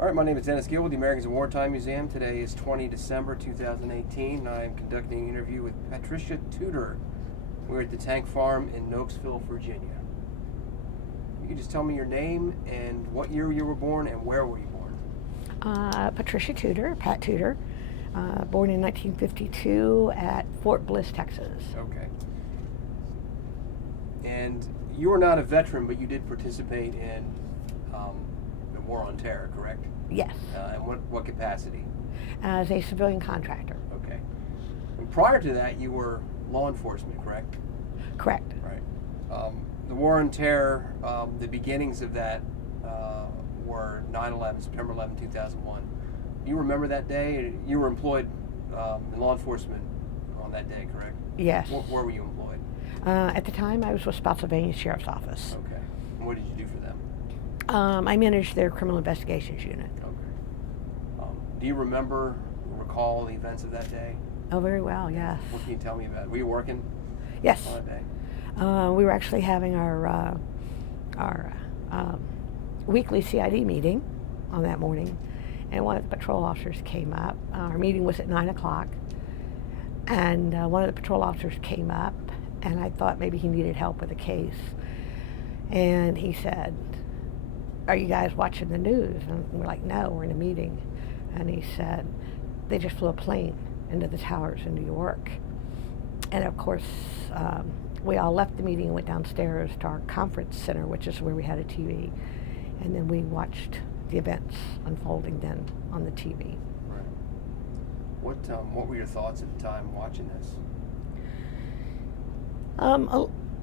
All right, my name is Dennis Gill with the Americans in Wartime Museum. Today is 20 December 2018, and I am conducting an interview with Patricia Tudor. We're at the Tank Farm in Nokesville, Virginia. You can just tell me your name and what year you were born and where were you born? Patricia Tudor, Pat Tudor, born in 1952 at Fort Bliss, Texas. Okay. And you were not a veteran, but you did participate in the War on Terror, correct? Yes. And what capacity? As a civilian contractor. Okay. And prior to that, you were law enforcement, correct? Correct. Right. The War on Terror, the beginnings of that were 9/11, September 11, 2001. You remember that day? You were employed in law enforcement on that day, correct? Yes. Where were you employed? At the time, I was with Spotsylvania Sheriff's Office. Okay. And what did you do for them? I managed their criminal investigations unit. Okay. Do you recall the events of that day? Oh, very well, yes. What can you tell me about it? Were you working Yes. on that day? We were actually having our weekly CID meeting on that morning, and one of the patrol officers came up. Our meeting was at 9 o'clock, and one of the patrol officers came up, and I thought maybe he needed help with a case. And he said, "Are you guys watching the news?" And we're like, "No, we're in a meeting." And he said, "They just flew a plane into the towers in New York." And of course, we all left the meeting and went downstairs to our conference center, which is where we had a TV. And then we watched the events unfolding then on the TV. Right. What were your thoughts at the time watching this?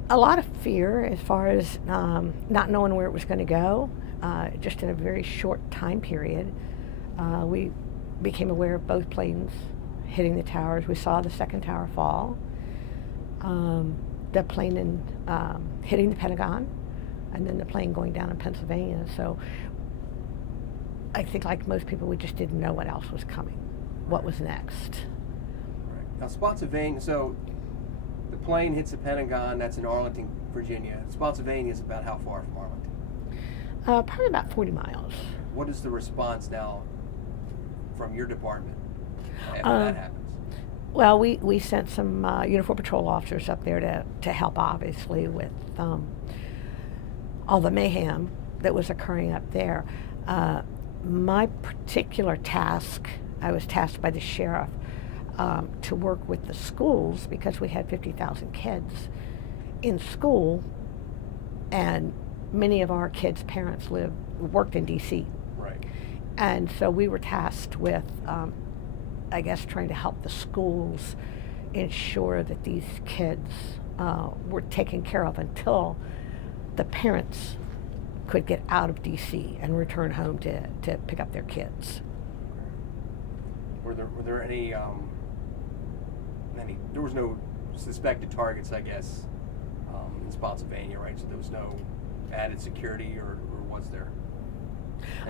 A lot of fear as far as not knowing where it was going to go. Just in a very short time period, we became aware of both planes hitting the towers. We saw the second tower fall, the plane hitting the Pentagon, and then the plane going down in Pennsylvania. So I think, like most people, we just didn't know what else was coming, what was next. Right. Now, Spotsylvania, so the plane hits the Pentagon, that's in Arlington, Virginia. Spotsylvania is about how far from Arlington? Probably about 40 miles. What is the response now from your department after that happens? Well, we sent some uniformed patrol officers up there to help, obviously, with all the mayhem that was occurring up there. My particular task, I was tasked by the sheriff to work with the schools because we had 50,000 kids in school, and many of our kids' parents worked in D.C. Right. And so we were tasked with, I guess, trying to help the schools ensure that these kids were taken care of until the parents could get out of D.C. and return home to pick up their kids. Were there any, there was no suspected targets, I guess, in Spotsylvania, right? So there was no added security, or was there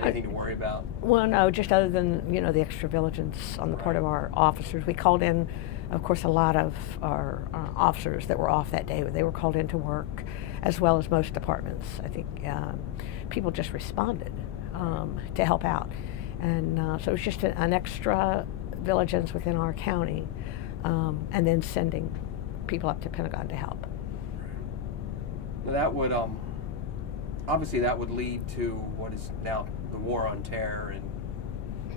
anything to worry about? Well, no, just other than, the extra vigilance on the part of our officers. We called in, of course, a lot of our officers that were off that day. They were called in to work, as well as most departments. I think people just responded to help out. And so it was just an extra vigilance within our county, and then sending people up to Pentagon to help. Now that would, obviously that would lead to what is now the War on Terror and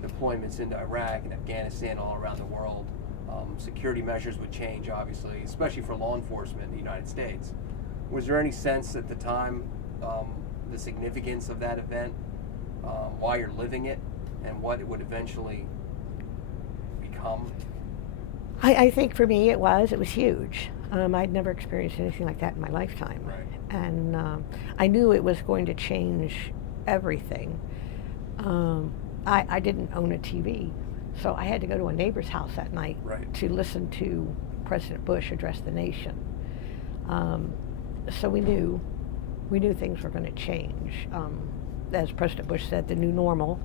deployments into Iraq and Afghanistan all around the world. Security measures would change, obviously, especially for law enforcement in the United States. Was there any sense at the time the significance of that event, why you're living it, and what it would eventually become? I think for me it was huge. I'd never experienced anything like that in my lifetime. Right. And I knew it was going to change everything. I didn't own a TV, so I had to go to a neighbor's house that night to listen to President Bush address the nation. So we knew things were going to change. As President Bush said, the new normal.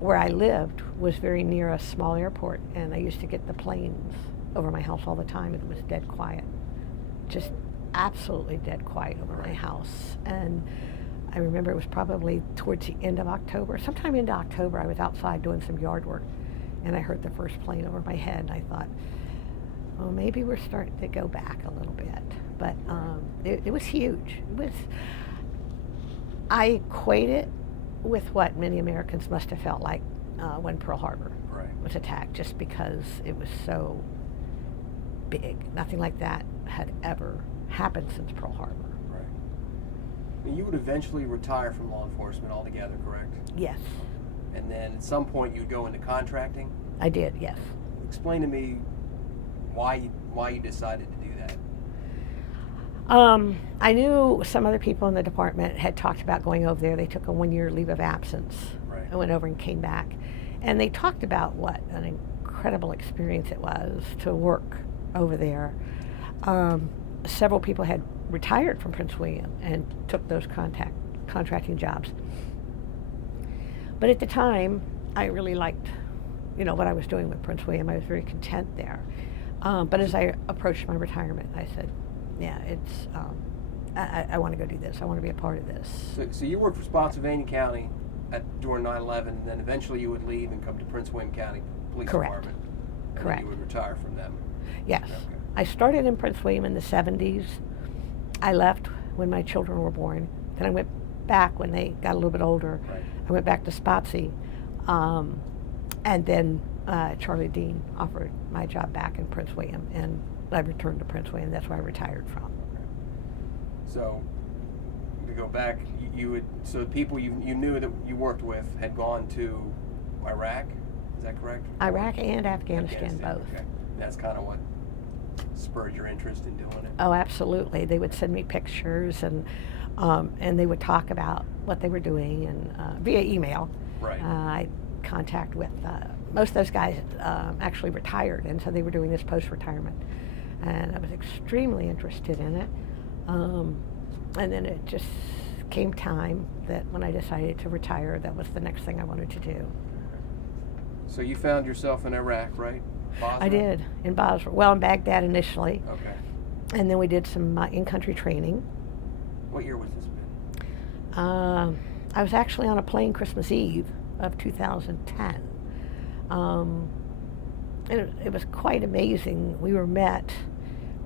Where I lived was very near a small airport, and I used to get the planes over my house all the time, and it was dead quiet. Just absolutely dead quiet over my house. And I remember it was probably towards the end of October. Sometime into October, I was outside doing some yard work, and I heard the first plane over my head, and I thought, well, maybe we're starting to go back a little bit. But it was huge. I equate it with what many Americans must have felt like when Pearl Harbor was attacked, just because it was so big. Nothing like that had ever happened since Pearl Harbor. Right. And you would eventually retire from law enforcement altogether, correct? Yes. And then at some point you'd go into contracting? I did, yes. Explain to me why you decided to do that. I knew some other people in the department had talked about going over there. They took a 1-year leave of absence. Right. I went over and came back. And they talked about what an incredible experience it was to work over there. Several people had retired from Prince William and took those contracting jobs. But at the time, I really liked, what I was doing with Prince William. I was very content there. But as I approached my retirement, I said, yeah, it's, I want to go do this. I want to be a part of this. So you worked for Spotsylvania County during 9/11, and then eventually you would leave and come to Prince William County Police Department. And Correct. Then you would retire from them. Yes. Okay. I started in Prince William in the 70s. I left when my children were born. Then I went back when they got a little bit older. Right. I went back to Spotsy. And then Charlie Dean offered my job back in Prince William, and I returned to Prince William. That's where I retired from. Okay. So to go back, so the people you knew that you worked with had gone to Iraq. Is that correct? Iraq and Afghanistan both. Okay. And that's kind of what spurred your interest in doing it. Oh, absolutely. They would send me pictures, and they would talk about what they were doing, and via email. Right. I contact with most of those guys actually retired, and so they were doing this post-retirement, and I was extremely interested in it. And then it just came time that when I decided to retire, that was the next thing I wanted to do. So you found yourself in Iraq, right? Basra? I did, in Basra. Well, in Baghdad initially. Okay. And then we did some in-country training. What year was this been? I was actually on a plane Christmas Eve of 2010. And it was quite amazing. We were met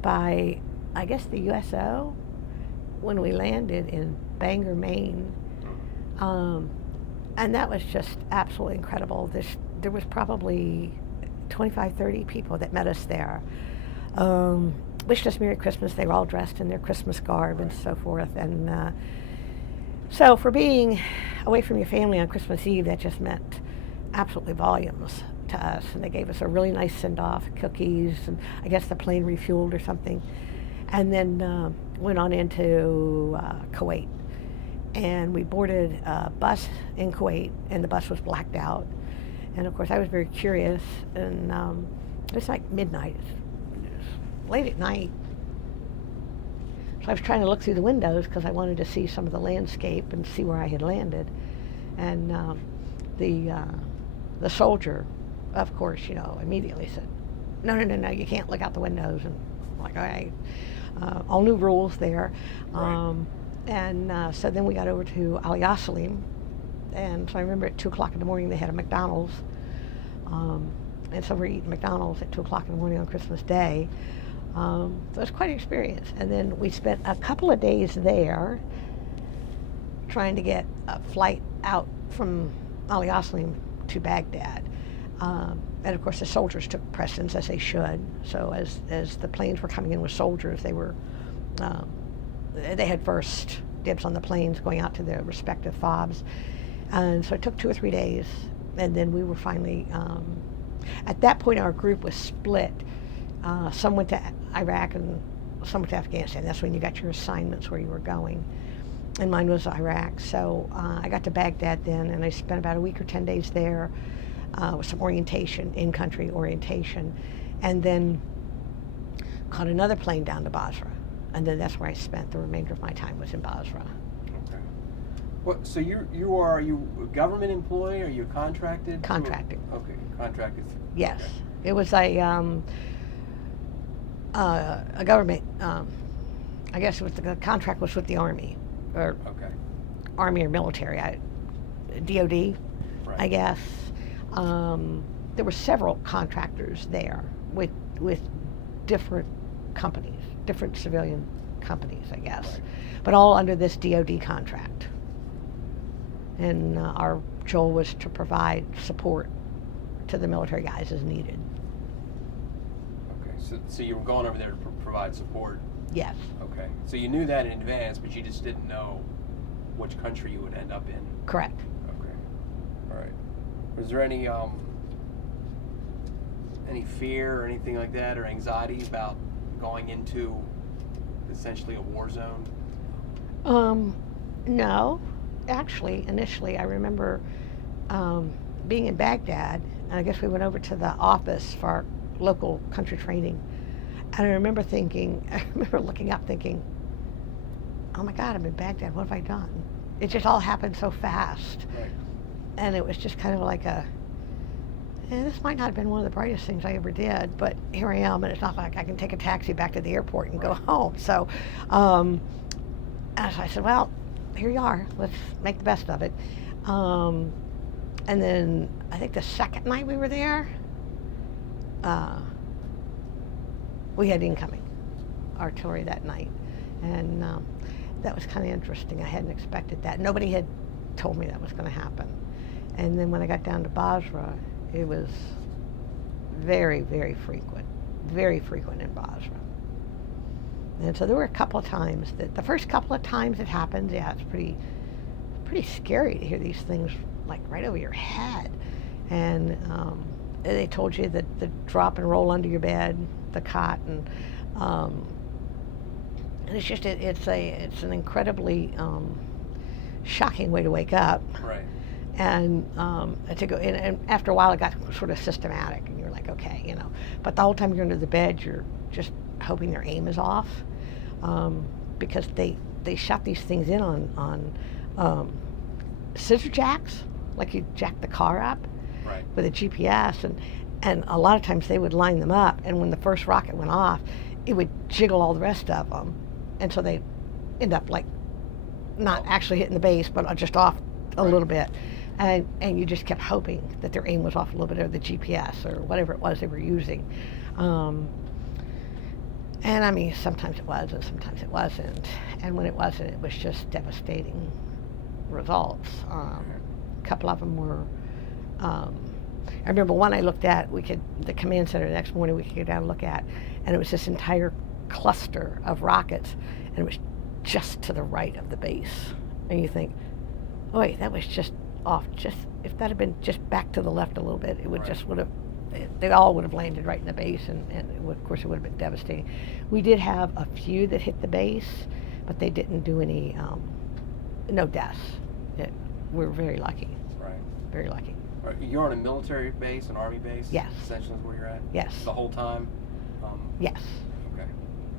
by, I guess, the USO when we landed in Bangor, Maine. And that was just absolutely incredible. There was probably 25, 30 people that met us there. Wished us Merry Christmas. They were all dressed in their Christmas garb and so forth. And so for being away from your family on Christmas Eve, that just meant absolutely volumes to us. And they gave us a really nice send-off, cookies, and I guess the plane refueled or something. And then went on into Kuwait. And we boarded a bus in Kuwait, and the bus was blacked out. And of course, I was very curious, and it was like midnight. It was late at night. So I was trying to look through the windows because I wanted to see some of the landscape and see where I had landed. And the soldier, of course, immediately said, no, you can't look out the windows. And I'm like, all right. All new rules there. Right. And so then we got over to Al Yasalim. And so I remember at 2 o'clock in the morning they had a McDonald's. And so we're eating McDonald's at 2 o'clock in the morning on Christmas Day. So it was quite an experience. And then we spent a couple of days there trying to get a flight out from Al Yasalim to Baghdad. And of course the soldiers took precedence, as they should. So as the planes were coming in with soldiers, they had first dibs on the planes going out to their respective FOBs. And so it took 2 or 3 days, and then we were finally, at that point our group was split. Some went to Iraq and some went to Afghanistan. That's when you got your assignments where you were going. And mine was Iraq. So I got to Baghdad then, and I spent about a week or 10 days there with some orientation, in-country orientation, and then caught another plane down to Basra. And then that's where I spent the remainder of my time, was in Basra. Okay. So are you a government employee? Are you contracted? Contracted. Okay, contracted. Yes. Okay. It was a government, I guess it was the contract was with the Army, or Army or military, DOD, Right. I guess. There were several contractors there with different companies, different civilian companies, I guess, Right. but all under this DOD contract. And our goal was to provide support to the military guys as needed. Okay, so you were going over there to provide support. Yes. Okay, so you knew that in advance, but you just didn't know which country you would end up in. Correct. Okay, all right. Was there any fear or anything like that, or anxiety about going into essentially a war zone? No. Actually, initially, I remember being in Baghdad, and I guess we went over to the office for our local country training. And I remember looking up thinking, oh my God, I'm in Baghdad, what have I done? It just all happened so fast. Right. And it was just kind of like this might not have been one of the brightest things I ever did, but here I am, and it's not like I can take a taxi back to the airport and go home. So, and so I said, well, here you are, let's make the best of it. And then I think the second night we were there, we had incoming artillery that night. And that was kind of interesting. I hadn't expected that. Nobody had told me that was going to happen. And then when I got down to Basra, it was very, very frequent in Basra. And so there were a couple of times the first couple of times it happened, yeah, it's pretty scary to hear these things like right over your head. And they told you that the drop and roll under your bed, the cot, and it's just it's an incredibly shocking way to wake up. Right. And to go in, and after a while it got sort of systematic, and you're like, okay, But the whole time you're under the bed, you're just hoping their aim is off, because they shot these things in on scissor jacks, like you jack the car up, Right. with a GPS, and a lot of times they would line them up, and when the first rocket went off, it would jiggle all the rest of them, and so they end up like not actually hitting the base, but just off a little bit. And you just kept hoping that their aim was off a little bit, or the GPS or whatever it was they were using. And I mean, sometimes it was and sometimes it wasn't. And when it wasn't, it was just devastating results. A couple of them were, I remember one I looked at, the command center the next morning we could go down and look at, and it was this entire cluster of rockets, and it was just to the right of the base. And you think, oh wait, that was just off. Just if that had been just back to the left a little bit, it would just would have. They all would have landed right in the base, and of course it would have been devastating. We did have a few that hit the base, but they didn't do any, no deaths. We were very lucky. Right. Very lucky. Right. You're on a military base, an army base. Yes. Essentially, is where you're at. Yes. The whole time. Yes. Okay.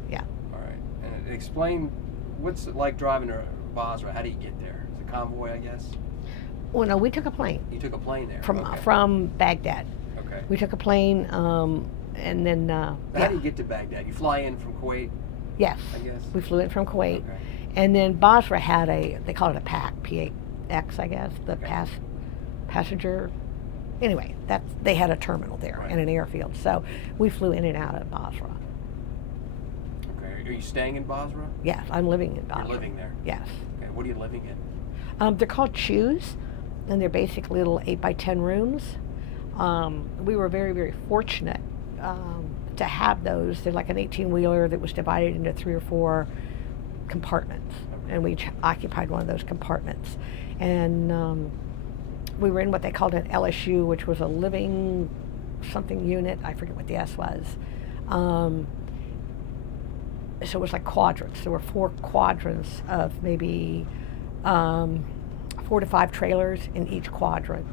Yeah. All right. And explain what's it like driving to Basra. How do you get there? It's a convoy, I guess. Well, no, we took a plane You took a plane there. from Baghdad. Okay. We took a plane, and then. How do you get to Baghdad? You fly in from Kuwait, Yes. I guess. We flew in from Kuwait, Okay. and then Basra had they call it a PAX, PAX, I guess, the Okay. passenger. Anyway, they had a terminal there Right. and an airfield, so we flew in and out of Basra. Okay. Are you staying in Basra? Yes, I'm living in Basra. You're living there. Yes. Okay. What are you living in? They're called chews, and they're basically little 8x10 rooms. We were very, very fortunate to have those. They're like an 18-wheeler that was divided into 3 or 4 compartments, and we occupied one of those compartments. And we were in what they called an LSU, which was a living something unit. I forget what the S was. So it was like quadrants. There were 4 quadrants of maybe 4 to 5 trailers in each quadrant.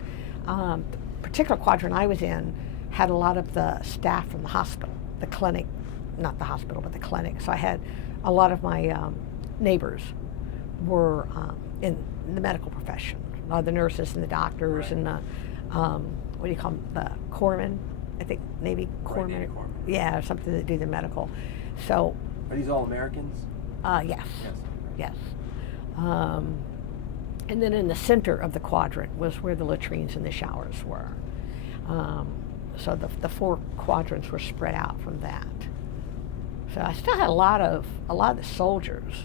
The particular quadrant I was in had a lot of the staff from the hospital, the clinic, not the hospital, but the clinic. So I had a lot of my neighbors were in the medical profession. A lot of the nurses and the doctors, Right. and the, what do you call them, the corpsmen, I think, Navy corpsmen. Navy corpsmen. Yeah, or something that do the medical. So, Are these all Americans? yes. Yes. Yes. And then in the center of the quadrant was where the latrines and the showers were. So the 4 quadrants were spread out from that. So I still had a lot of the soldiers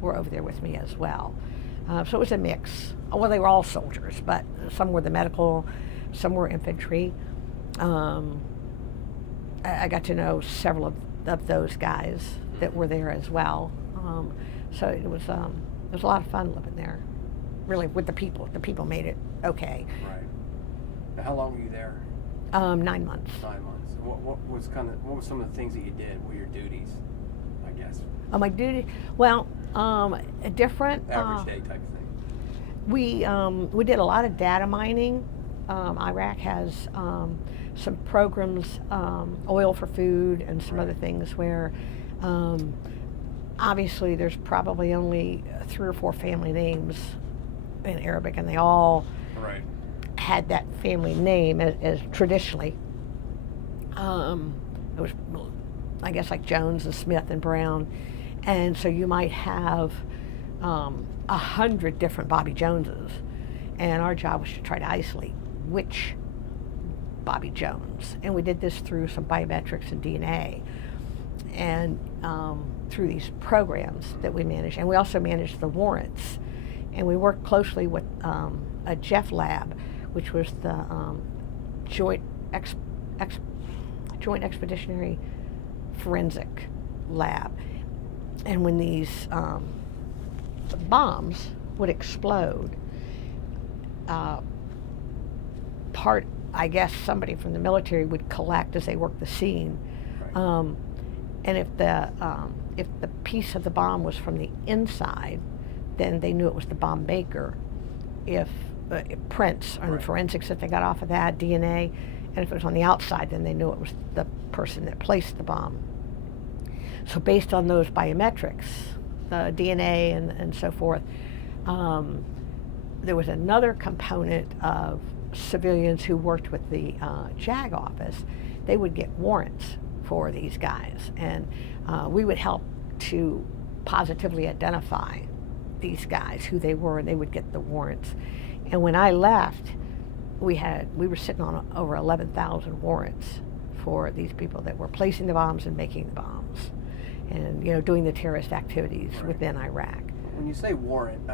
were over there with me as well. So it was a mix. Well, they were all soldiers, but some were the medical, some were infantry. I got to know several of those guys that were there as well. So it was a lot of fun living there, really, with the people. The people made it okay. Right. Now, how long were you there? 9 months. 9 months. What were some of the things that you did? What were your duties, I guess? My duty, well, a different Average day type of thing. We did a lot of data mining. Iraq has some programs, oil for food, and some other things where obviously there's probably only 3 or 4 family names in Arabic, and they all had that family name as traditionally. It was, I guess, like Jones and Smith and Brown, and so you might have 100 different Bobby Joneses, and our job was to try to isolate which Bobby Jones. And we did this through some biometrics and DNA, and through these programs that we managed. And we also managed the warrants, and we worked closely with a Jeff lab, which was the Joint Expeditionary Forensic Lab. And when these bombs would explode, I guess somebody from the military would collect as they worked the scene, and if the piece of the bomb was from the inside, then they knew it was the bomb maker. If prints on forensics that they got off of that, DNA, and if it was on the outside, then they knew it was the person that placed the bomb. So based on those biometrics, the DNA and so forth, there was another component of civilians who worked with the JAG office. They would get warrants for these guys, and we would help to positively identify these guys, who they were, and they would get the warrants. And when I left, we were sitting on over 11,000 warrants for these people that were placing the bombs and making the bombs, and doing the terrorist activities within Iraq. When you say warrant,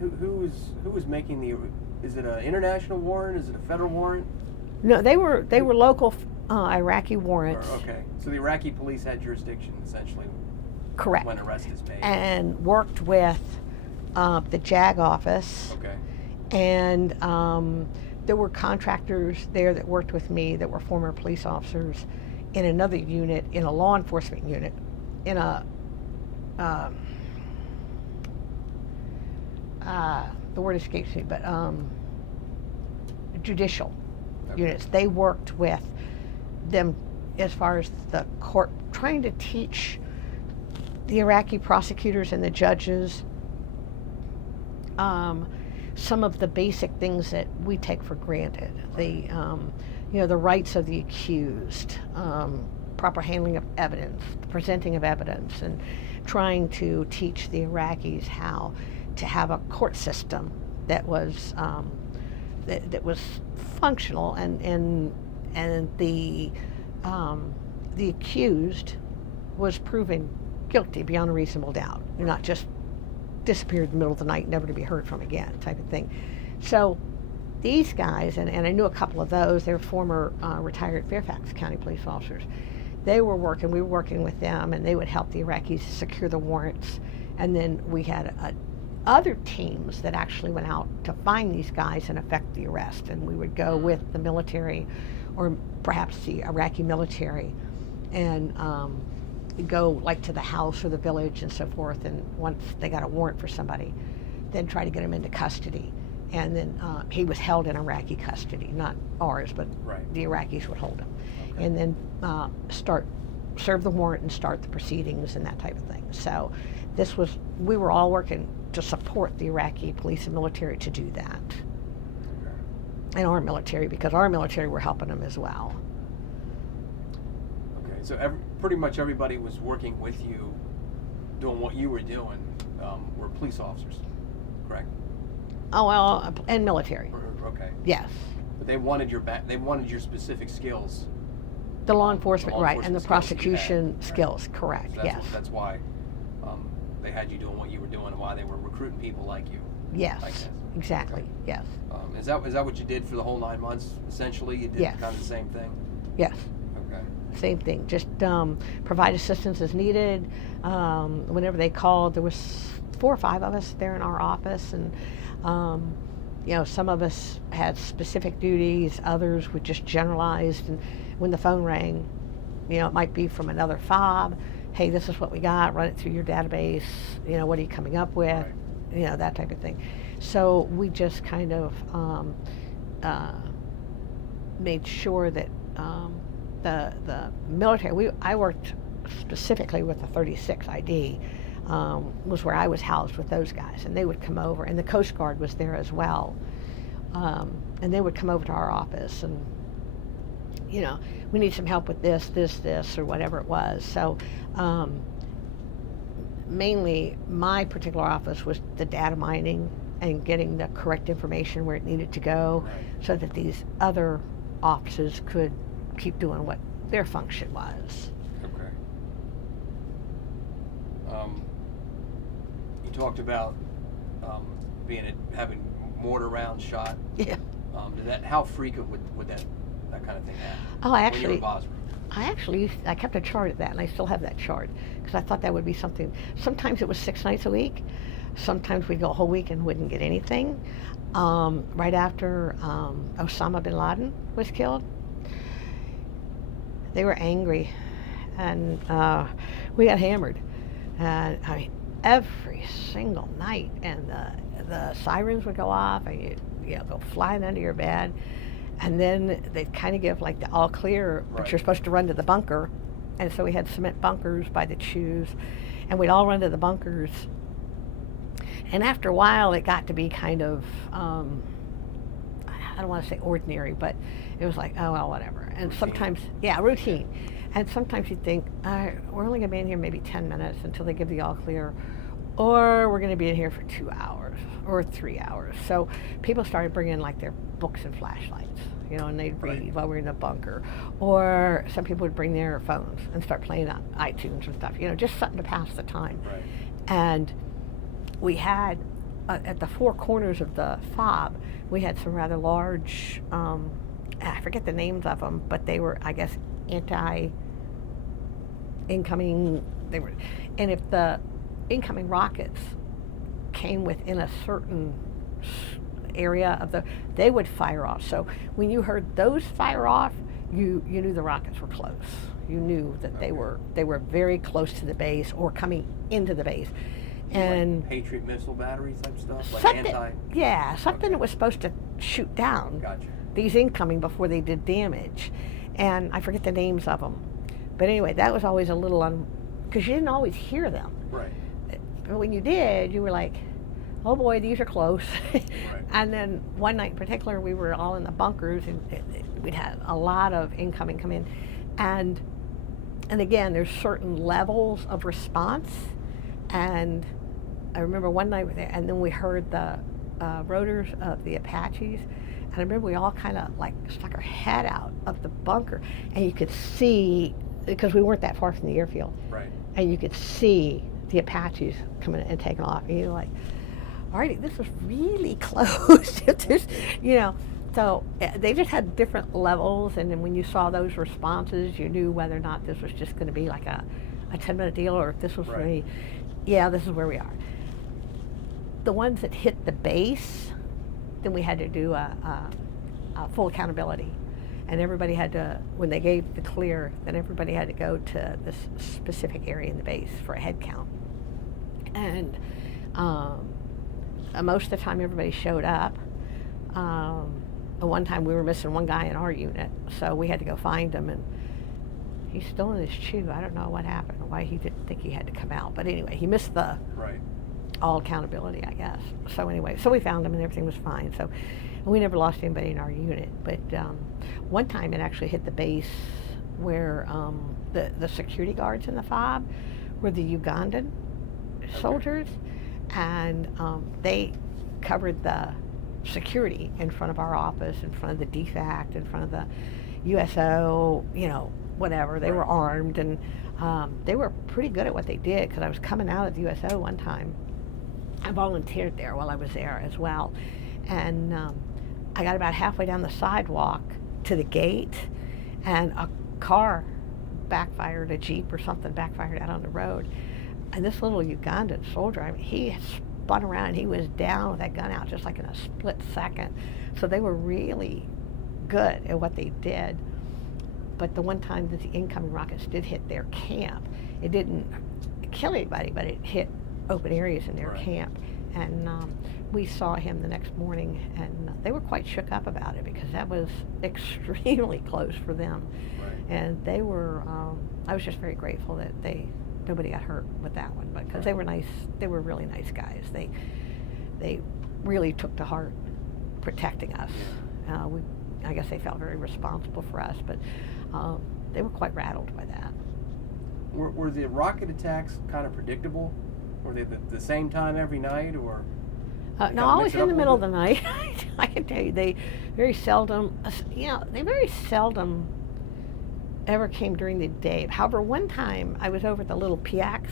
who was making the? Is it an international warrant? Is it a federal warrant? No, they were local Iraqi warrants. Okay, so the Iraqi police had jurisdiction essentially. Correct. When arrest is made. And worked with the JAG office. Okay. And there were contractors there that worked with me that were former police officers in another unit, in a law enforcement unit, in a the word escapes me, but judicial units. They worked with them as far as the court, trying to teach the Iraqi prosecutors and the judges some of the basic things that we take for granted. The the rights of the accused, proper handling of evidence, the presenting of evidence, and trying to teach the Iraqis how to have a court system that was that was functional, and the accused was proven guilty beyond a reasonable doubt, not just disappeared in the middle of the night, never to be heard from again, type of thing. So these guys, and I knew a couple of those, they were former retired Fairfax County police officers. We were working with them, and they would help the Iraqis secure the warrants. And then we had other teams that actually went out to find these guys and effect the arrest. And we would go with the military, or perhaps the Iraqi military, and go like to the house or the village and so forth. And once they got a warrant for somebody, then try to get him into custody. And then he was held in Iraqi custody, not ours, but the Iraqis would hold him. Okay. And then serve the warrant and start the proceedings and that type of thing. So we were all working to support the Iraqi police and military to do that. Okay. And our military, because our military were helping them as well. Okay, so pretty much everybody was working with you, doing what you were doing, were police officers, correct? Oh, well, and military. Okay. Yes. But they wanted your specific skills. The law enforcement, law right, and the enforcement skills that you prosecution had, skills, correct, So yes. That's why they had you doing what you were doing, and why they were recruiting people like you. Yes, I guess. exactly, Okay. yes. Is that what you did for the whole 9 months? Essentially, you did Yes. kind of the same thing. Yes, Okay. same thing. Just provide assistance as needed. Whenever they called, there was 4 or 5 of us there in our office, and some of us had specific duties, others would just generalized. And when the phone rang, it might be from another fob. Hey, this is what we got. Run it through your database. What are you coming up with? Right. That type of thing. So we just kind of made sure that the military. I worked specifically with the 36 ID. Was where I was housed with those guys, and they would come over, and the Coast Guard was there as well, and they would come over to our office, and we need some help with this, or whatever it was. So mainly my particular office was the data mining and getting the correct information where it needed to go, Right. so that these other offices could keep doing what their function was. Okay. You talked about having mortar rounds shot. Yeah. How frequent would that kind of thing happen? Oh, When you were in Bosra? I kept a chart of that, and I still have that chart, because I thought that would be something. Sometimes it was 6 nights a week. Sometimes we'd go a whole week and wouldn't get anything. Right after Osama bin Laden was killed, they were angry, and we got hammered. And I mean, every single night, and the sirens would go off, and you'd go flying under your bed. And then they'd kind of give like the all clear, but Right. you're supposed to run to the bunker. And so we had cement bunkers by the shoes, and we'd all run to the bunkers. And after a while, it got to be kind of, I don't want to say ordinary, but it was like, oh, well, whatever. And Routine. sometimes, routine. And sometimes you'd think, we're only going to be in here maybe 10 minutes until they give the all clear, or we're going to be in here for 2 hours or 3 hours. So people started bringing like their books and flashlights, and they'd read Right. while we were in the bunker. Or some people would bring their phones and start playing on iTunes and stuff, just something to pass the time. Right. And we had, at the 4 corners of the fob, we had some rather large, I forget the names of them, but they were, I guess, anti-incoming. And if the incoming rockets came within a certain area they would fire off. So when you heard those fire off, you knew the rockets were close. You knew that they were very close to the base or coming into the base. And like Patriot missile battery type stuff, like something Okay. that was supposed to shoot down Gotcha. these incoming before they did damage. And I forget the names of them. But anyway, that was always a little because you didn't always hear them. Right. But when you did, you were like, oh boy, these are close. Right. And then one night in particular, we were all in the bunkers, and we'd had a lot of incoming come in. And again, there's certain levels of response. And I remember one night we were there, and then we heard the rotors of the Apaches. And I remember we all kind of like stuck our head out of the bunker, and you could see, because we weren't that far from the airfield, Right. and you could see the Apaches coming and taking off. And you're like, alrighty, this was really close. There's, so they just had different levels, and then when you saw those responses, you knew whether or not this was just going to be like a 10-minute deal, or if this was Right. this is where we are. The ones that hit the base, then we had to do a full accountability. And everybody had to, when they gave the clear, then everybody had to go to this specific area in the base for a head count. And most of the time everybody showed up. One time we were missing one guy in our unit, so we had to go find him, and he's still in his chew. I don't know what happened, why he didn't think he had to come out. But anyway, he missed the Right. all accountability, I guess. So anyway, so we found him and everything was fine. So we never lost anybody in our unit. But one time it actually hit the base where the security guards in the fob were the Ugandan soldiers, and they covered the security in front of our office, in front of the DFAC, in front of the USO, whatever. They were armed, and they were pretty good at what they did, because I was coming out of the USO one time. I volunteered there while I was there as well. And I got about halfway down the sidewalk to the gate, and a car backfired, a Jeep or something backfired out on the road. And this little Ugandan soldier, he spun around, and he was down with that gun out just like in a split second. So they were really good at what they did. But the one time that the incoming rockets did hit their camp, it didn't kill anybody, but it hit open areas in their camp. And we saw him the next morning, and they were quite shook up about it, because that was extremely close for them. And they were, I was just very grateful that nobody got hurt with that one, because they were nice. They were really nice guys. They really took to heart protecting us. I guess they felt very responsible for us, but they were quite rattled by that. Were the rocket attacks kind of predictable? Were they the same time every night, or? No, always in the middle of the night. I can tell you, they very seldom ever came during the day. However, one time I was over at the little PX,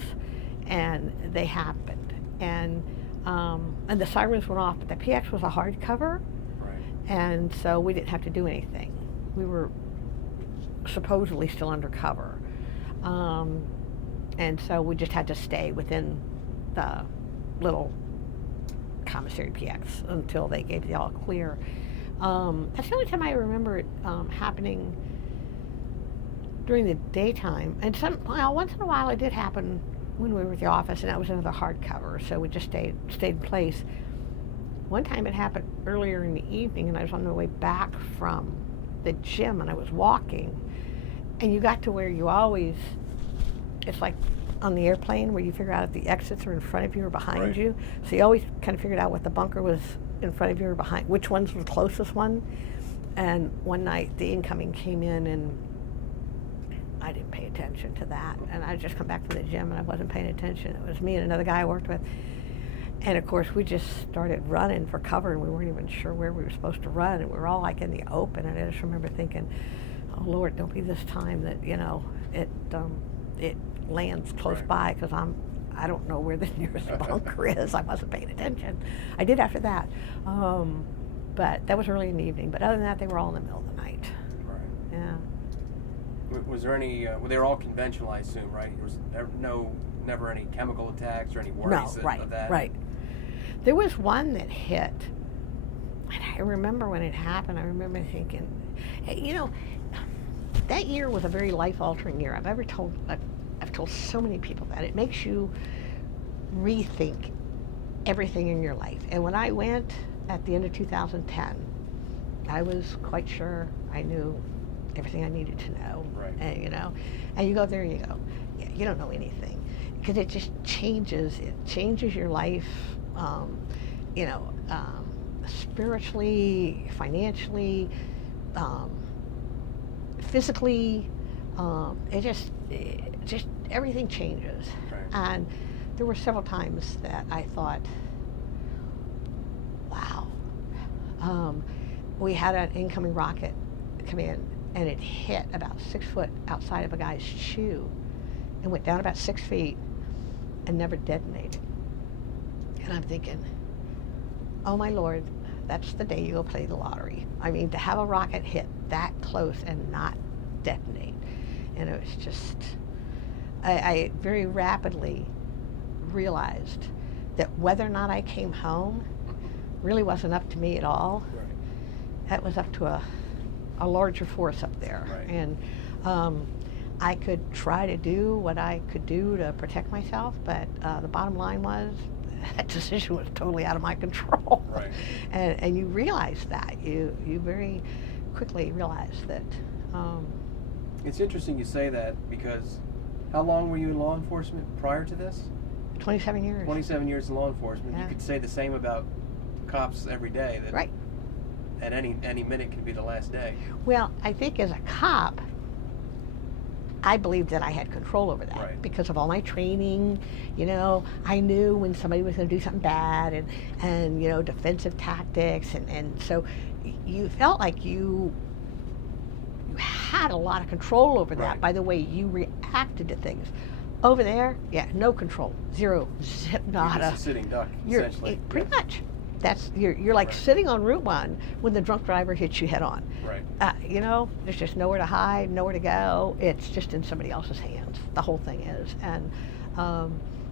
and they happened, and the sirens went off, but the PX was a hardcover, and so we didn't have to do anything. We were supposedly still undercover, and so we just had to stay within the little commissary PX until they gave the all clear. That's the only time I remember it happening during the daytime. And once in a while it did happen when we were at the office, and that was another hardcover, so we just stayed in place. One time it happened earlier in the evening, and I was on the way back from the gym, and I was walking, and you got to where you always, it's like on the airplane where you figure out if the exits are in front of you or behind you. So you always kind of figured out what the bunker was in front of you or behind, which one's the closest one. And one night the incoming came in, and I didn't pay attention to that. And I just come back from the gym, and I wasn't paying attention. It was me and another guy I worked with. And of course we just started running for cover, and we weren't even sure where we were supposed to run. And we were all like in the open. And I just remember thinking, oh Lord, don't be this time that, it lands close by, because I don't know where the nearest bunker is. I wasn't paying attention. I did after that, but that was early in the evening. But other than that, they were all in the middle of the night. Yeah. Was there any? Well, they were all conventional, I assume, right? There was never any chemical attacks or any worries of that. Right. There was one that hit, and I remember when it happened. I remember thinking, hey, that year was a very life-altering year. I've told so many people that. It makes you rethink everything in your life. And when I went at the end of 2010, I was quite sure I knew everything I needed to know. And you go there and you go, yeah, you don't know anything, because it just changes. It changes your life, spiritually, financially, physically. It just everything changes. And there were several times that I thought, wow. We had an incoming rocket come in, and it hit about 6 foot outside of a guy's shoe and went down about 6 feet and never detonated. And I'm thinking, oh my Lord, that's the day you go play the lottery. I mean, to have a rocket hit that close and not detonate. And it was just, I very rapidly realized that whether or not I came home really wasn't up to me at all. That was up to a larger force up there. And I could try to do what I could do to protect myself, but the bottom line was that decision was totally out of my control. And you realize that. You very quickly realize that. It's interesting you say that, because how long were you in law enforcement prior to this? 27 years. 27 years in law enforcement. Yeah. You could say the same about cops every day. That at any minute can be the last day. Well, I think as a cop, I believed that I had control over that Right. because of all my training. You know, I knew when somebody was going to do something bad, and you know, defensive tactics, and so you felt like you had a lot of control over that Right. by the way you reacted to things. Over there, yeah, no control, zero, zip, You're nada. just a sitting duck, You're essentially. pretty much. That's you're like Right. sitting on Route 1 when the drunk driver hits you head on. Right. You know, there's just nowhere to hide, nowhere to go. It's just in somebody else's hands. The whole thing is, and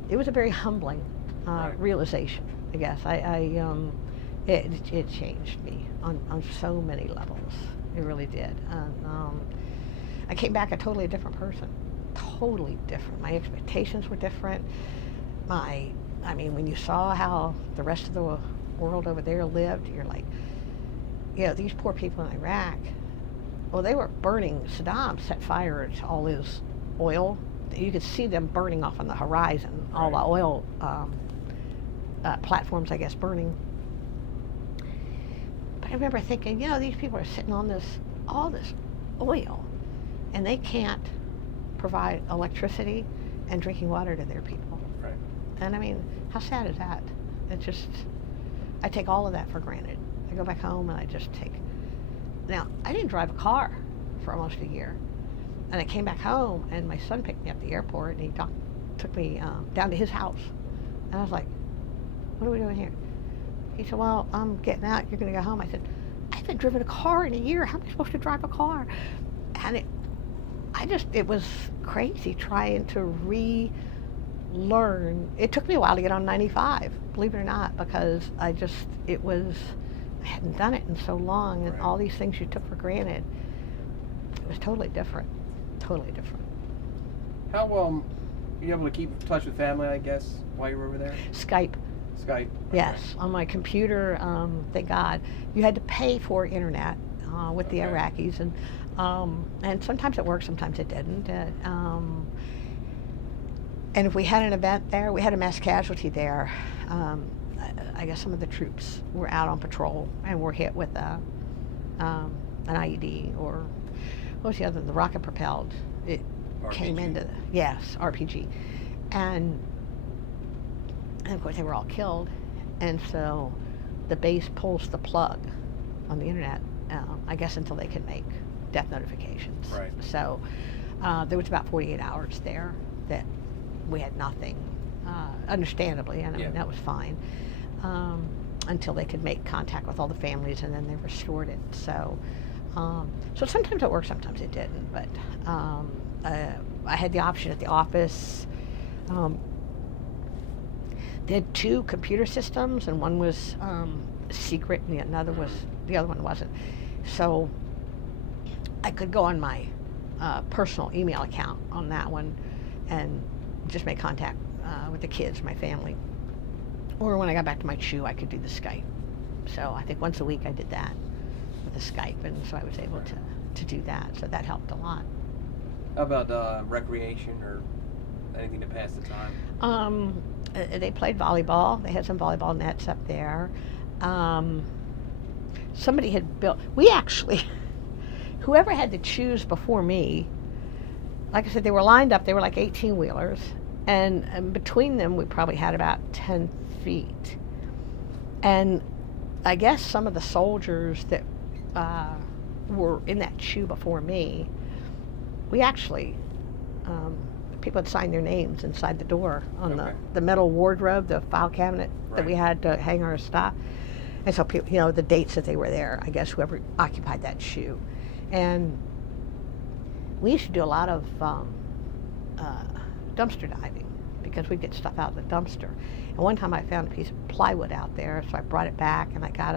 it was a very humbling Right. realization. I guess it changed me on so many levels. It really did. And I came back a totally different person. Totally different. My expectations were different. I mean, when you saw how the rest of the world over there lived, you're like, you know, these poor people in Iraq, well, they were burning. Saddam set fire to all his oil. You could see them burning off on the horizon, all the Right. oil platforms, I guess, burning. But I remember thinking, you know, these people are sitting on all this oil, and they can't provide electricity and drinking water to their people. Right. And I mean, how sad is that? It's just, I take all of that for granted. I go back home and I just take. Now, I didn't drive a car for almost a year. And I came back home and my son picked me up at the airport and he took me down to his house. And I was like, what are we doing here? He said, well, I'm getting out. You're going to go home. I said, I haven't driven a car in a year. How am I supposed to drive a car? And it was crazy trying to relearn. It took me a while to get on 95, believe it or not, because I hadn't done it in so long, and Right. all these things you took for granted. It was totally different. Totally different. How you able to keep in touch with family, I guess, while you were over there? Skype. Skype. Yes, on my computer, thank God. You had to pay for internet with the Okay. Iraqis, and sometimes it worked, sometimes it didn't. And if we had an event there, we had a mass casualty there. I guess some of the troops were out on patrol and were hit with an IED, or what was the other? The rocket propelled. It came RPG. into RPG, and of course they were all killed. And so the base pulls the plug on the internet, I guess, until they can make death notifications. Right. So there was about 48 hours there that we had nothing, understandably, and I mean, Yeah. that was fine, until they could make contact with all the families, and then they restored it. So sometimes it worked, sometimes it didn't, but I had the option at the office. They had two computer systems, and one was secret, and the other one wasn't. So I could go on my personal email account on that one and just make contact with the kids, my family. Or when I got back to my CHU, I could do the Skype. So I think once a week I did that with the Skype, and so I was able to do that. So that helped a lot. How about recreation or anything to pass the time? They played volleyball. They had some volleyball nets up there. Somebody had built. We actually, whoever had to choose before me, like I said, they were lined up. They were like 18-wheelers, and between them, we probably had about 10 feet. And I guess some of the soldiers that were in that CHU before me, we actually, people had signed their names inside the door on Okay. the metal wardrobe, the file cabinet that we Right. had to hang our stuff. And so people, you know, the dates that they were there, I guess whoever occupied that CHU. And we used to do a lot of dumpster diving because we'd get stuff out of the dumpster. And one time I found a piece of plywood out there, so I brought it back and I got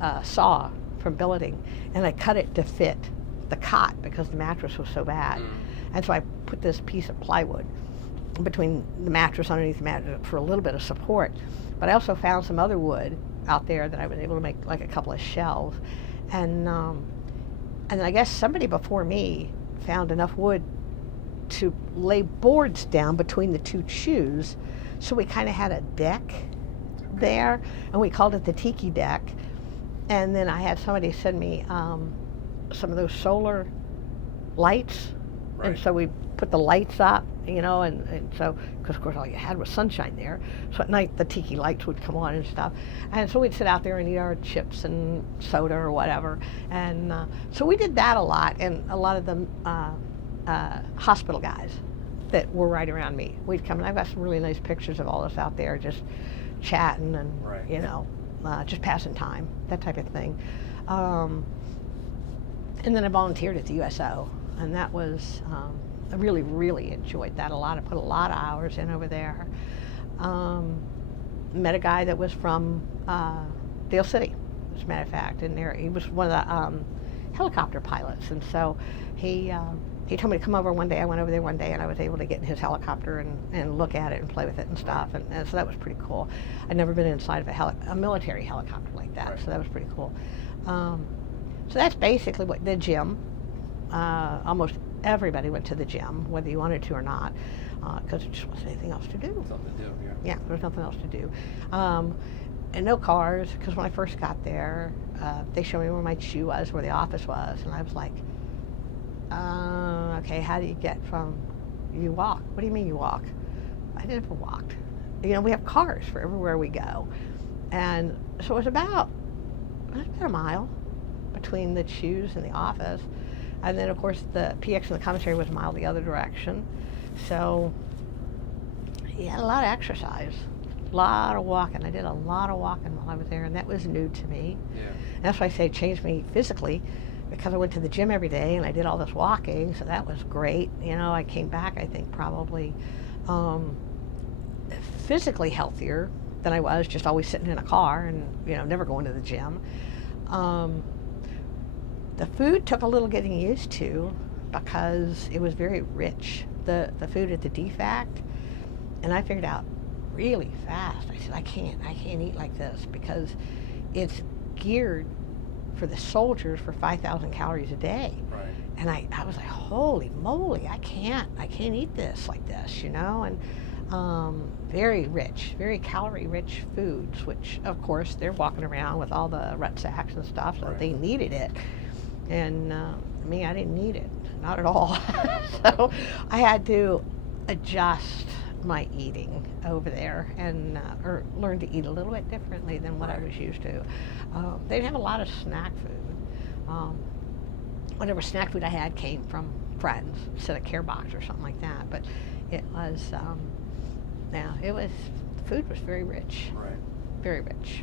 a saw from billeting, and I cut it to fit the cot because the mattress was so bad. Mm. And so I put this piece of plywood between the mattress, underneath the mattress, for a little bit of support. But I also found some other wood out there that I was able to make like a couple of shelves. And I guess somebody before me found enough wood to lay boards down between the two CHUs, so we kind of had a deck there, and we called it the tiki deck. And then I had somebody send me some of those solar lights Right. And so we put the lights up, and so, because of course all you had was sunshine there. So at night the tiki lights would come on and stuff. And so we'd sit out there and eat our chips and soda or whatever. And so we did that a lot. And a lot of the hospital guys that were right around me, we'd come, and I've got some really nice pictures of all us out there just chatting and, right. just passing time, that type of thing. And then I volunteered at the USO, and that was, I really, really enjoyed that a lot. I put a lot of hours in over there. Met a guy that was from Dale City, as a matter of fact, and he was one of the helicopter pilots, and so he told me to come over one day. I went over there one day, and I was able to get in his helicopter and look at it and play with it and stuff, and so that was pretty cool. I'd never been inside of a military helicopter like that, right. so that was pretty cool. So that's basically what the gym. Almost everybody went to the gym, whether you wanted to or not, because there just wasn't anything else to do. Something to do, yeah. Yeah, there was nothing else to do. And no cars, because when I first got there, they showed me where my CHU was, where the office was, and I was like, okay, how do you get from, you walk? What do you mean you walk? I never walked. We have cars for everywhere we go. And so it was about a mile between the CHUs and the office. And then, of course, the PX and the commissary was a mile the other direction. So you had a lot of exercise, a lot of walking. I did a lot of walking while I was there, and that was new to me. Yeah. And that's why I say it changed me physically, because I went to the gym every day and I did all this walking, so that was great. I came back, I think, probably physically healthier than I was just always sitting in a car and, never going to the gym. The food took a little getting used to because it was very rich, the food at the DFAC, and I figured out really fast. I said, I can't eat like this, because it's geared for the soldiers for 5,000 calories a day. Right. And I was like, holy moly, I can't eat this like this, and very rich, very calorie-rich foods, which, of course, they're walking around with all the rucksacks and stuff, so right. they needed it. And me, I didn't need it, not at all. So I had to adjust my eating over there and or learn to eat a little bit differently than what I was used to. They didn't have a lot of snack food. Whatever snack food I had came from friends, instead of care box or something like that. But it was, the food was very rich. Right. Very rich.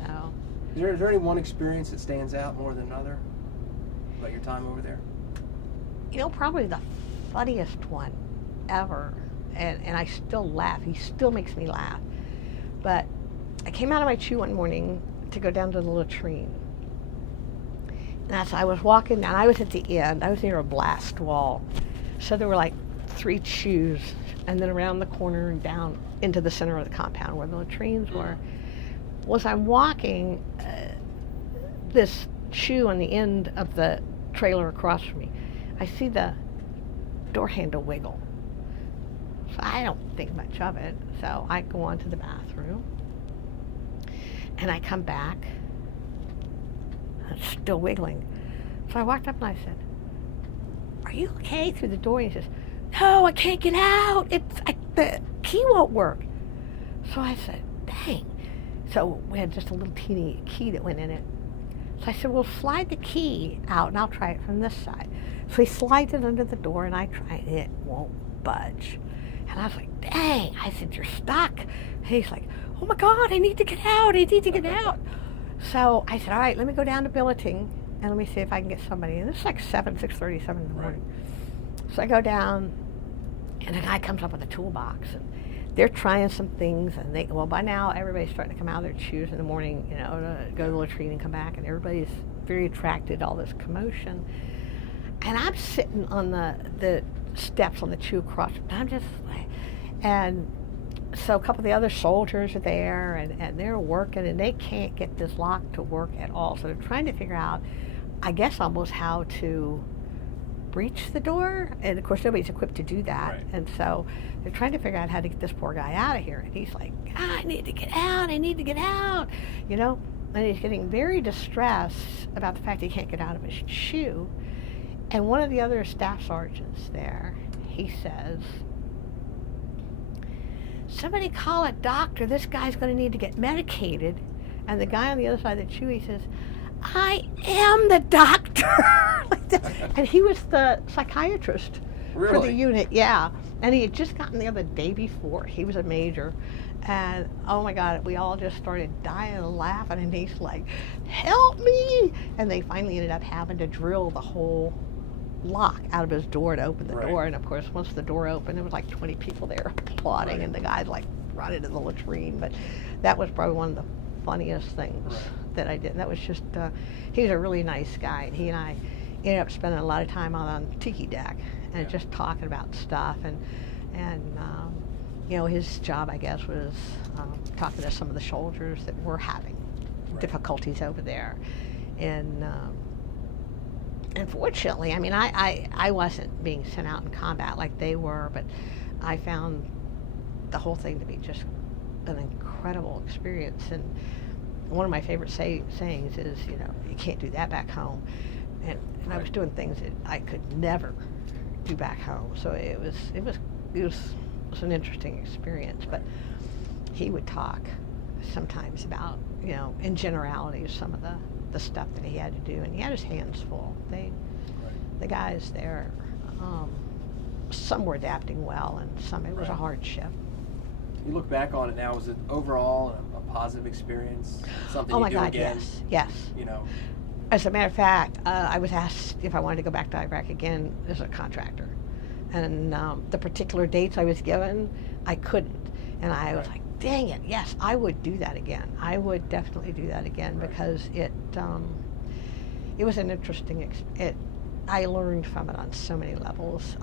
So. Is there any one experience that stands out more than another about your time over there? Probably the funniest one ever, and I still laugh. He still makes me laugh. But I came out of my CHU one morning to go down to the latrine. And as I was walking down, I was at the end. I was near a blast wall. So there were like 3 CHUs, and then around the corner and down into the center of the compound where the latrines were. Was I'm walking, this CHU on the end of the trailer across from me, I see the door handle wiggle. So I don't think much of it. So I go on to the bathroom, and I come back, and it's still wiggling. So I walked up and I said, "Are you okay?" through the door. And he says, "No, I can't get out. The key won't work." So I said, "Dang." So we had just a little teeny key that went in it. So I said, "Well, slide the key out and I'll try it from this side." So he slides it under the door and I try it. It won't budge. And I was like, "Dang." I said, "You're stuck." And he's like, "Oh my God, I need to get out. I need to get out." So I said, "All right, let me go down to billeting and let me see if I can get somebody." And this is like 6:37 in the morning. Right. So I go down, and a guy comes up with a toolbox, and they're trying some things, and by now everybody's starting to come out of their CHUs in the morning, to go to the latrine and come back, and everybody's very attracted to all this commotion. And I'm sitting on the steps on the CHU across, and I'm just like, and so a couple of the other soldiers are there, and they're working, and they can't get this lock to work at all. So they're trying to figure out, I guess, almost how to breach the door, and of course nobody's equipped to do that. Right. And so they're trying to figure out how to get this poor guy out of here, and he's like, "I need to get out, I need to get out," and he's getting very distressed about the fact he can't get out of his CHU. And one of the other staff sergeants there, he says, somebody call a doctor, this guy's going to need to get medicated. And the guy on the other side of the Chewy says, I am the doctor. Like that. And he was the psychiatrist for the unit, yeah. And he had just gotten there the day before. He was a major. And oh my God, we all just started dying and laughing. And he's like, help me. And they finally ended up having to drill the whole lock out of his door to open the door. And of course, once the door opened, there was like 20 people there applauding. And the guy's like running to the latrine. But that was probably one of the funniest things that I did. And that was just, he was a really nice guy. And he and I ended up spending a lot of time on Tiki Deck and just talking about stuff. And you know, his job, I guess, was talking to some of the soldiers that were having difficulties over there. And unfortunately, I mean, I wasn't being sent out in combat like they were, but I found the whole thing to be just an incredible experience. And one of my favorite sayings is, you know, you can't do that back home. And I was doing things that I could never do back home. So it was an interesting experience. But he would talk sometimes about, you know, in generalities, some of the stuff that he had to do, and he had his hands full. The guys there, some were adapting well, and some it was a hardship. You look back on it now, was it overall a positive experience? Something oh my you do God, again? yes. You know. As a matter of fact, I was asked if I wanted to go back to Iraq again as a contractor. And the particular dates I was given, I couldn't. And I was like, dang it, yes, I would do that again. I would definitely do that again because it was an interesting I learned from it on so many levels.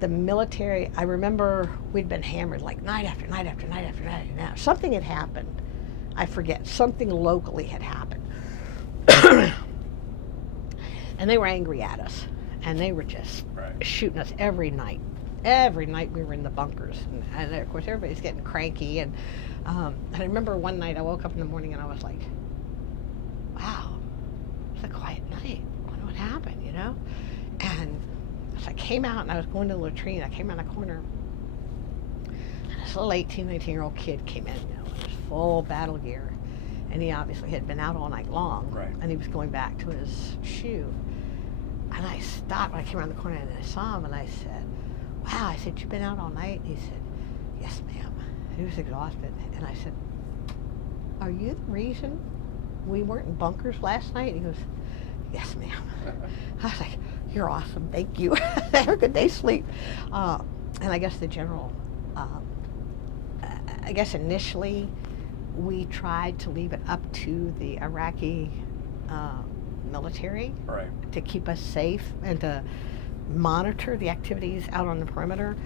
The military, I remember we'd been hammered like night after night after night after night. Now, something had happened. I forget. Something locally had happened. And they were angry at us. And they were just shooting us every night. Every night we were in the bunkers. And of course, everybody's getting cranky. And I remember one night I woke up in the morning and I was like, wow, it's a quiet night. I wonder what happened, you know? And so I came out and I was going to the latrine. I came around the corner. And this little 18, 19-year-old kid came in, you know, in his full battle gear. And he obviously had been out all night long. And he was going back to his shoe. And I stopped when I came around the corner and I saw him and I said, wow, I said, you've been out all night? And he said, yes, ma'am. He was exhausted. And I said, are you the reason we weren't in bunkers last night? And he goes, yes, ma'am. I was like, you're awesome, thank you. Have a good day's sleep. And I guess the general, I guess initially we tried to leave it up to the Iraqi military to keep us safe and to monitor the activities out on the perimeter.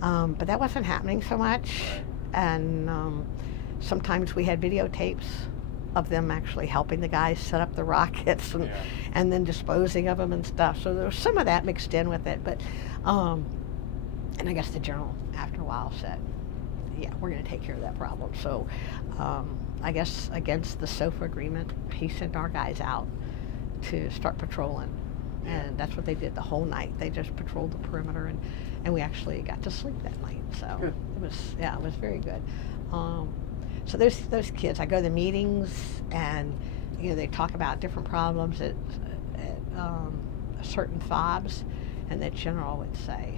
But that wasn't happening so much. And sometimes we had videotapes of them actually helping the guys set up the rockets and then disposing of them and stuff. So there was some of that mixed in with it. But and I guess the general after a while said, yeah, we're going to take care of that problem. So I guess against the SOFA agreement, he sent our guys out to start patrolling. And that's what they did the whole night. They just patrolled the perimeter, and we actually got to sleep that night. So it was very good. So those kids, I go to the meetings, and you know they talk about different problems at certain FOBs, and the general would say,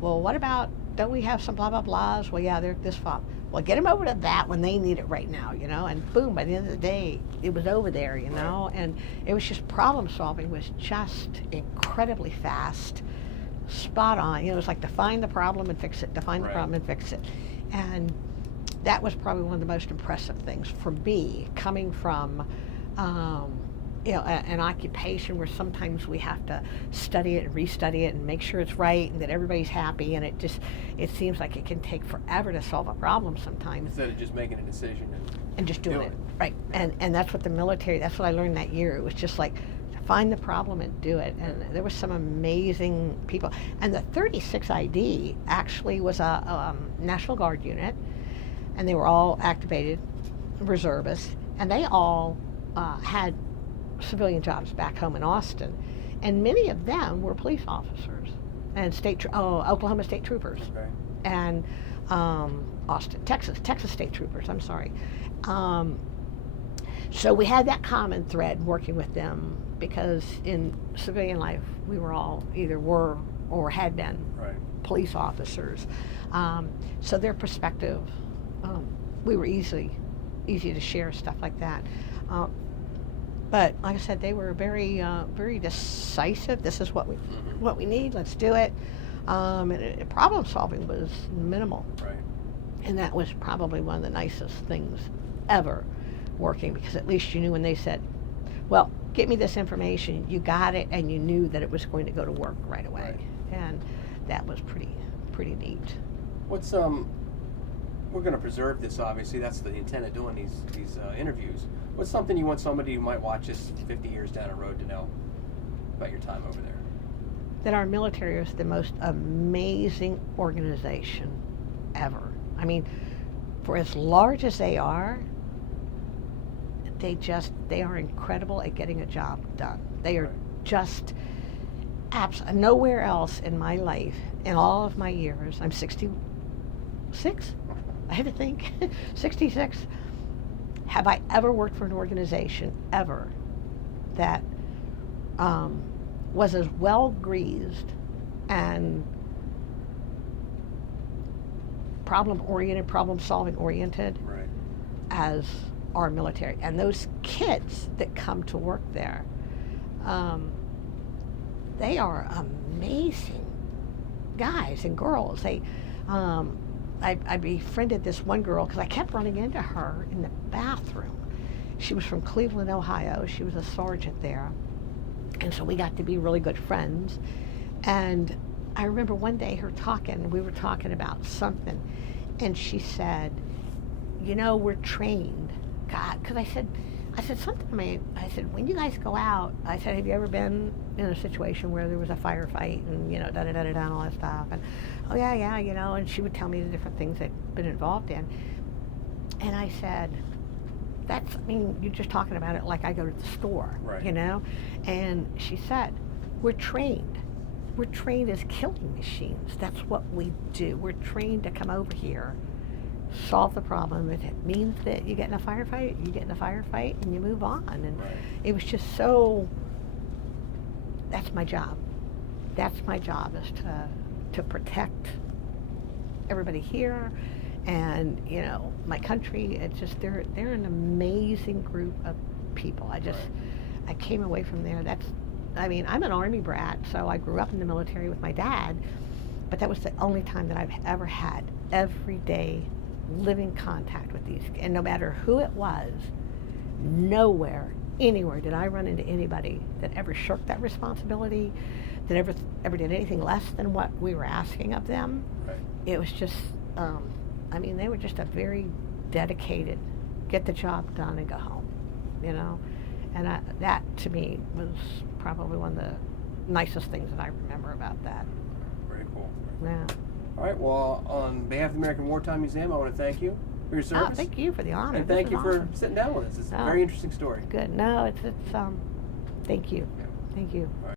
well, what about, don't we have some blah blah blahs? Well, yeah, they're this FOB. Well, get them over to that when they need it right now, you know. And boom, by the end of the day, it was over there, you know. And it was just problem solving was just incredibly fast, spot on. You know, it was like define the problem and fix it, define the problem and fix it. And that was probably one of the most impressive things for me, coming from you know, an occupation where sometimes we have to study it and restudy it and make sure it's right and that everybody's happy, and it seems like it can take forever to solve a problem sometimes. Instead of just making a decision and just doing it. Right. And that's what the military, that's what I learned that year. It was just like, find the problem and do it. And there was some amazing people. And the 36 ID actually was a National Guard unit, and they were all activated reservists, and they all had civilian jobs back home in Austin, and many of them were police officers and Oklahoma State Troopers, Okay. and Texas State Troopers. I'm sorry. So we had that common thread working with them because in civilian life we were all either were or had been Right. police officers. So their perspective, we were easy to share stuff like that. But like I said, they were very decisive. This is what we need. Let's do it. And problem solving was minimal. Right. And that was probably one of the nicest things ever working, because at least you knew when they said, well, get me this information, you got it, and you knew that it was going to go to work right away. Right. And that was pretty neat. What's we're going to preserve this, obviously. That's the intent of doing these interviews. What's something you want somebody who might watch this 50 years down the road to know about your time over there? That our military is the most amazing organization ever. I mean, for as large as they are, they are incredible at getting a job done. They are Right. just nowhere else in my life, in all of my years, I'm 66, I had to think, 66, have I ever worked for an organization, ever, that was as well greased and problem solving oriented Right. as our military. And those kids that come to work there, they are amazing guys and girls. I befriended this one girl because I kept running into her in the bathroom. She was from Cleveland, Ohio. She was a sergeant there. And so we got to be really good friends. And I remember one day we were talking about something, and she said, we're trained. God, because I said something to me. I said, when you guys go out, I said, have you ever been in a situation where there was a firefight and, da-da-da-da-da and all that stuff? And, oh, yeah, and she would tell me the different things they'd been involved in. And I said, you're just talking about it like I go to the store, Right. And she said, we're trained. We're trained as killing machines. That's what we do. We're trained to come over here, solve the problem. If it means that you get in a firefight, and you move on. And Right. it was just that's my job. That's my job, is to protect everybody here and, my country. It's just, they're an amazing group of people. I came away from there. I'm an Army brat, so I grew up in the military with my dad, but that was the only time that I've ever had everyday living contact with these. And no matter who it was, nowhere, anywhere did I run into anybody that ever shirked that responsibility, that ever did anything less than what we were asking of them. Right. It was just, they were just a very dedicated, get the job done and go home, And that, to me, was probably one of the nicest things that I remember about that. Very cool. Yeah. All right. Well, on behalf of the American Wartime Museum, I want to thank you for your service. Oh, thank you for the honor. And This thank is you for awesome. sitting down with us. It's a Oh. very interesting story. Good. No, it's thank you. Yeah. Thank you. All right.